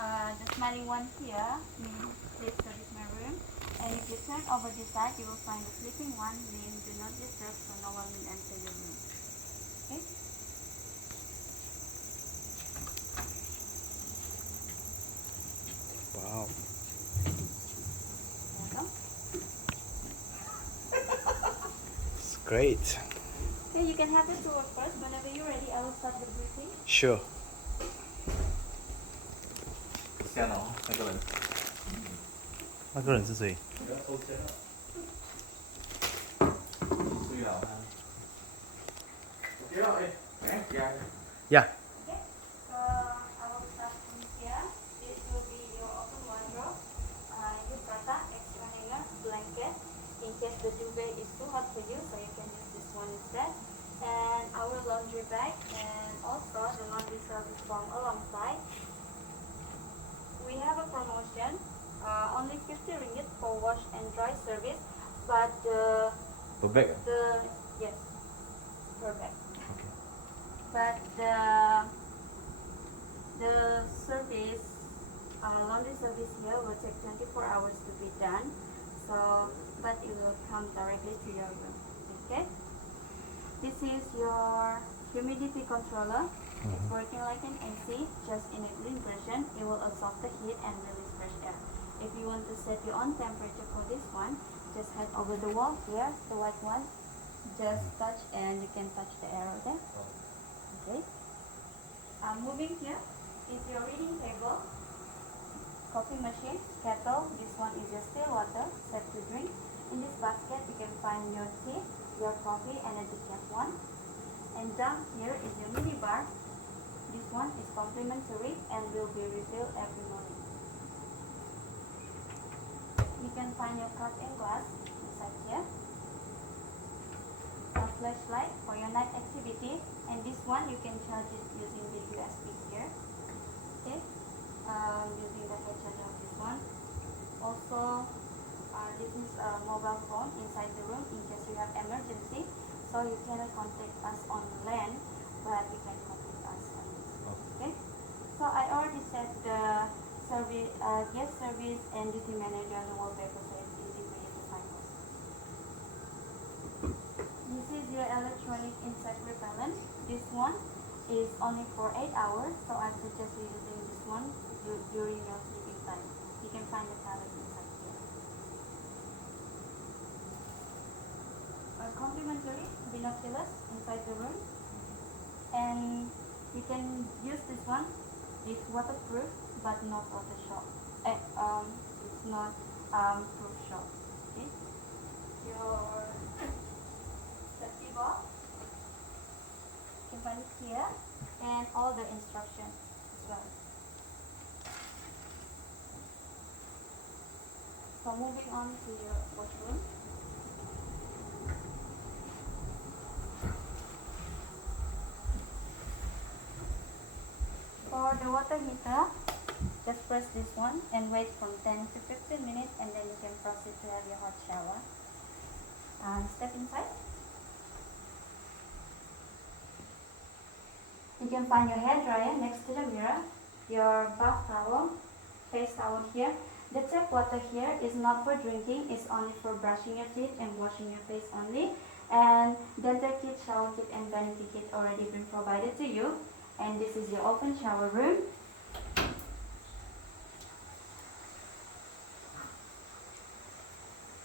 the smiling one here means please service my room. And if you turn over this side, you will find the sleeping one means do not disturb, so no one will enter your room. Okay? Wow. Welcome. It's great. Okay, you can have it to work first. Whenever you're ready, I will start the briefing. Sure. 下呢，那个人，那个人是谁？不要抽签了，对了，OK 了，哎，呀。Yeah. Okay, so I will start from here. This will be your open wardrobe. Yukata, extra hanger, blanket. In case the duvet is too hot for you, so you can use this one instead. And our laundry bag, and also the laundry service from alongside. We have a promotion, only 50 ringgit for wash and dry service, but Perfect. yes, per bag. Okay. But the service, laundry service here will take 24 hours to be done. So, but it will come directly to your room. Okay. This is your humidity controller. It's working like an AC, just in a green version. It will absorb the heat and release fresh air. If you want to set your own temperature for this one, just head over the wall here, the white one. Just touch and you can touch the arrow there. Okay. Moving here is your reading table, coffee machine, kettle. This one is your still water, set to drink. In this basket, you can find your tea, your coffee, and a decaf one. And down here is your mini bar. This one is complimentary and will be refilled every morning. You can find your cup and glass inside here. A flashlight for your night activity, and this one you can charge it using the USB here. Okay, using the head charger of this one. Also, this is a mobile phone inside the room in case you have emergency. So you cannot contact us on land, but you can contact us on this. Okay. So I already set the service, guest service and duty manager on the wallpaper, so it's easy for you to find us. This is your electronic insect repellent. This one is only for 8 hours, so I suggest you using this one during your sleeping time. You can find the palette inside here. Complimentary binoculars inside the room, and you can use this one. It's waterproof but not water shock. It's not proof shock. Okay. Your safety box, you can find it here, and all the instructions as well. So moving on to your washroom. For the water heater, just press this one and wait from 10 to 15 minutes, and then you can proceed to have your hot shower. Step inside. You can find your hair dryer next to the mirror, your bath towel, face towel here. The tap water here is not for drinking, it's only for brushing your teeth and washing your face only. And dental kit, shower kit, and vanity kit already been provided to you. And this is your open shower room.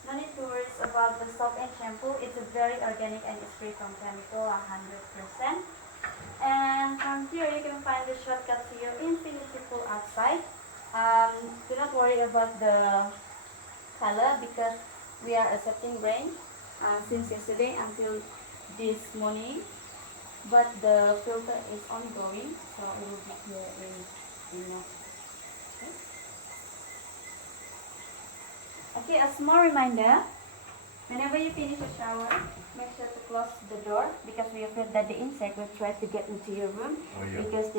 No need to worry about the soap and shampoo. It's a very organic and it's free from chemical, 100%. And from here you can find the shortcut to your infinity pool outside. Do not worry about the color because we are accepting rain since yesterday until this morning. But the filter is ongoing, so it will be clear in okay, a small reminder, whenever you finish a shower, make sure to close the door because we are afraid that the insect will try to get into your room because they